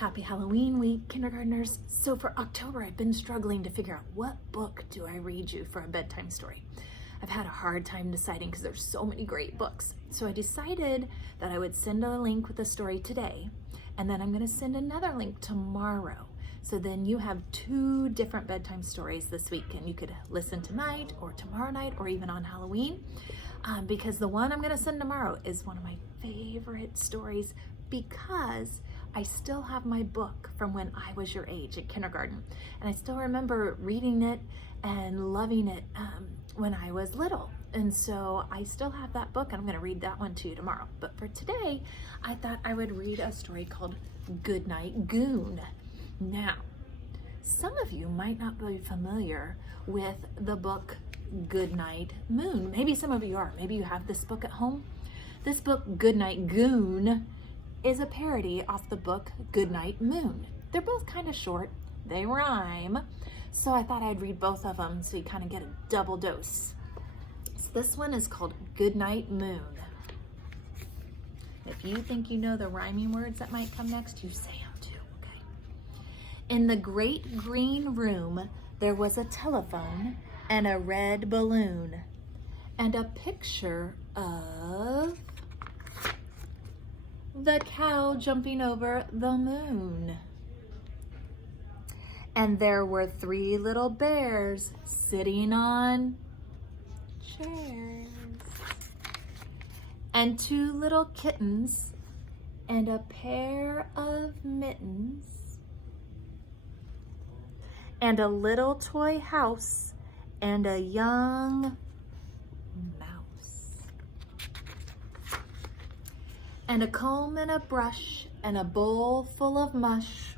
Happy Halloween week, kindergartners. So for October, I've been struggling to figure out what book do I read you for a bedtime story. I've had a hard time deciding because there's so many great books. So I decided that I would send a link with a story today, and then I'm gonna send another link tomorrow. So then you have 2 different bedtime stories this week, and you could listen tonight or tomorrow night or even on Halloween, because the one I'm gonna send tomorrow is one of my favorite stories because I still have my book from when I was your age at kindergarten. And I still remember reading it and loving it when I was little. And so I still have that book, and I'm gonna read that one to you tomorrow. But for today, I thought I would read a story called Goodnight Goon. Now, some of you might not be familiar with the book Goodnight Moon. Maybe some of you are. Maybe you have this book at home. This book, Goodnight Goon, is a parody off the book Goodnight Moon. They're both kind of short, they rhyme, so I thought I'd read both of them so you kind of get a double dose. So this one is called Goodnight Moon. If you think you know the rhyming words that might come next, you say them too, okay? In the great green room, there was a telephone and a red balloon and a picture of the cow jumping over the moon. And there were 3 little bears sitting on chairs. And 2 little kittens and a pair of mittens. And a little toy house and a young mouse. And a comb and a brush and a bowl full of mush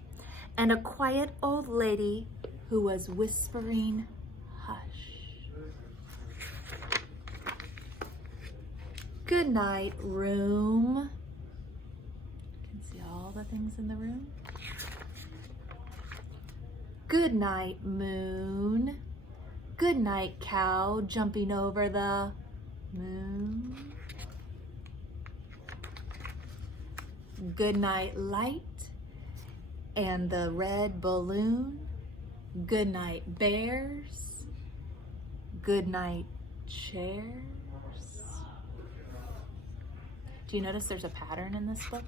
and a quiet old lady who was whispering hush. Good night, room. You can see all the things in the room. Good night, moon. Good night, cow jumping over the moon. Good night, light and the red balloon. Good night, bears. Good night, chairs. Do you notice there's a pattern in this book?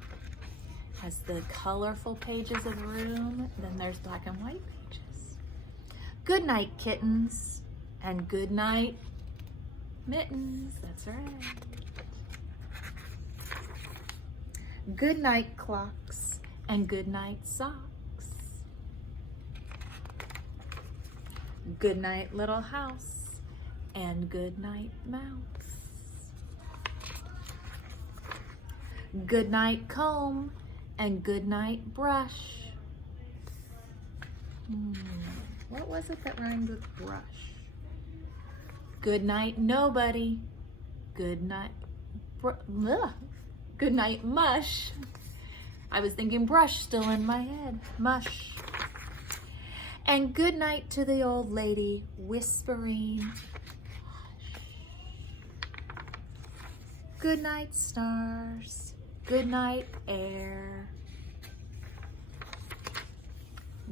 It has the colorful pages of the room, then there's black and white pages. Good night, kittens, and good night, mittens. That's right. Good night, clocks, and good night, socks. Good night, little house, and good night, mouse. Good night, comb, and good night, brush. What was it that rhymed with brush? Good night, nobody. Good night, good night, mush. I was thinking brush still in my head. Mush. And good night to the old lady whispering hush. Good night, stars. Good night, air.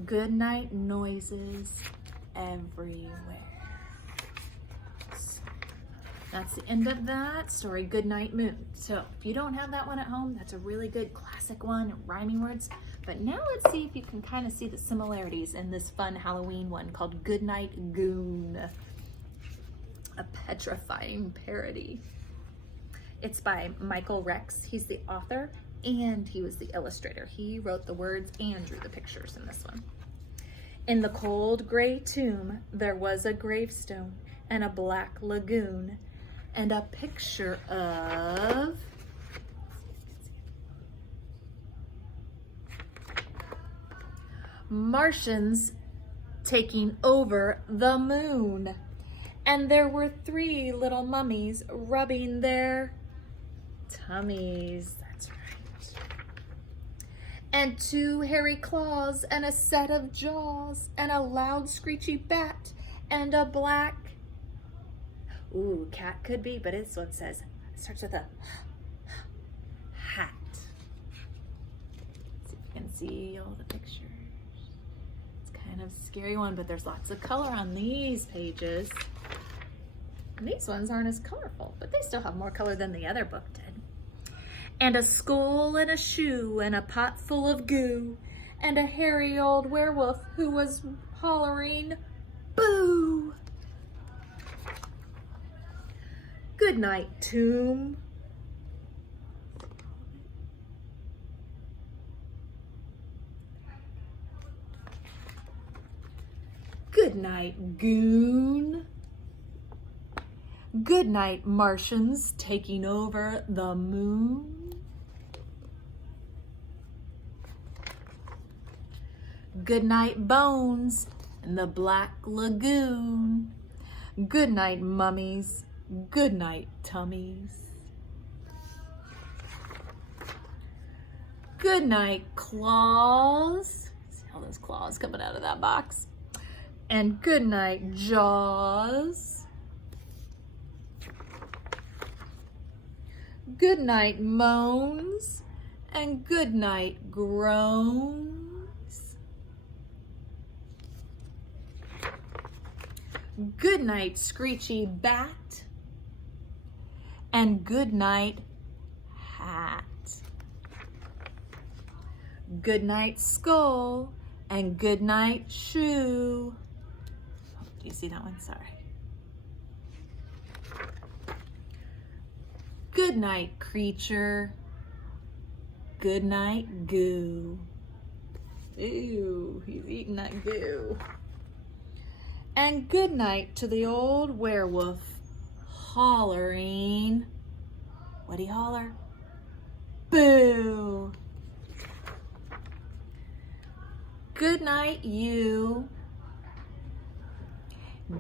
Good night, noises everywhere. That's the end of that story, Goodnight Moon. So if you don't have that one at home, that's a really good classic one, rhyming words. But now let's see if you can kind of see the similarities in this fun Halloween one called Goodnight Goon, a petrifying parody. It's by Michael Rex. He's the author and he was the illustrator. He wrote the words and drew the pictures in this one. In the cold gray tomb, there was a gravestone and a black lagoon and a picture of Martians taking over the moon. And there were 3 little mummies rubbing their tummies. That's right. And 2 hairy claws and a set of jaws and a loud screechy bat and a black, ooh, cat could be, but it's what it says. It starts with a hat. Let's see if you can see all the pictures. It's kind of a scary one, but there's lots of color on these pages. And these ones aren't as colorful, but they still have more color than the other book did. And a skull and a shoe and a pot full of goo and a hairy old werewolf who was hollering, boo! Good night, tomb. Good night, goon. Good night, Martians taking over the moon. Good night, bones in the Black Lagoon. Good night, mummies. Good night, tummies. Good night, claws. See all those claws coming out of that box. And good night, jaws. Good night, moans. And good night, groans. Good night, screechy bat. And good night, hat. Good night, skull. And good night, shoe. Oh, do you see that one? Sorry. Good night, creature. Good night, goo. Ew, he's eating that goo. And good night to the old werewolf hollering. What'd he holler? Boo! Good night, you.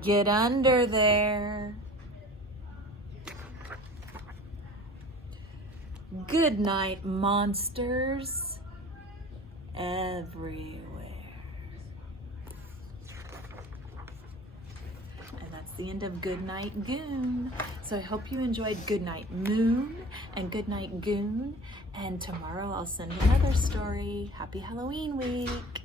Get under there. Good night, monsters everywhere. And that's the end of Good Night, Goon. So I hope you enjoyed Good Night, Moon and Good Night, Goon. And tomorrow I'll send another story. Happy Halloween week.